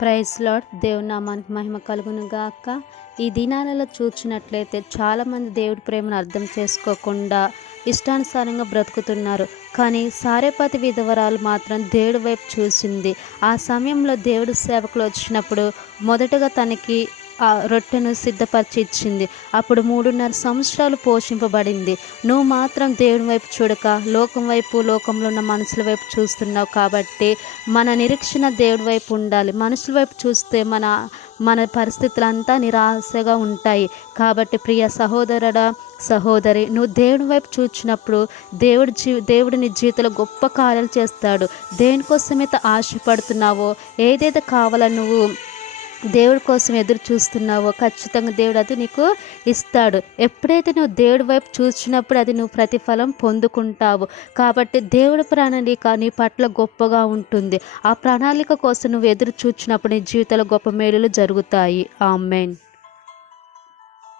Praise lord. దేవుని నామానికి మహిమ కలుగును గాక. ఈ దినాలలో చూచినట్లయితే చాలామంది దేవుడి ప్రేమను అర్థం చేసుకోకుండా ఇష్టానుసారంగా బ్రతుకుతున్నారు. కానీ సారెపతి విధవరాలు మాత్రం దేవుడి వైపు చూసింది. ఆ సమయంలో దేవుడి సేవకులు వచ్చినప్పుడు మొదటగా తనకి ఆ రొట్టెను సిద్ధపరిచి ఇచ్చింది. అప్పుడు 3.5 సంవత్సరాలు పోషింపబడింది. నువ్వు మాత్రం దేవుని వైపు చూడక లోకం వైపు, లోకంలో ఉన్న మనుషుల వైపు చూస్తున్నావు. కాబట్టి మన నిరీక్షణ దేవుడి వైపు ఉండాలి. మనుషుల వైపు చూస్తే మన పరిస్థితులంతా నిరాశగా ఉంటాయి. కాబట్టి ప్రియ సహోదరుడా, సహోదరి, నువ్వు దేవుని వైపు చూచినప్పుడు దేవుడు నీ జీవితంలో గొప్ప కార్యాలు చేస్తాడు. దేనికోసమైతే ఆశపడుతున్నావో, ఏదైతే కావాలో నువ్వు దేవుడి కోసం ఎదురు చూస్తున్నావో ఖచ్చితంగా దేవుడు అది నీకు ఇస్తాడు. ఎప్పుడైతే నువ్వు దేవుడి వైపు చూసినప్పుడు అది నువ్వు ప్రతిఫలం పొందుకుంటావు. కాబట్టి దేవుడి ప్రణాళిక నీ పట్ల గొప్పగా ఉంటుంది. ఆ ప్రణాళిక కోసం నువ్వు ఎదురు చూచినప్పుడు నీ జీవితంలో గొప్ప మేలులు జరుగుతాయి. ఆమేన్.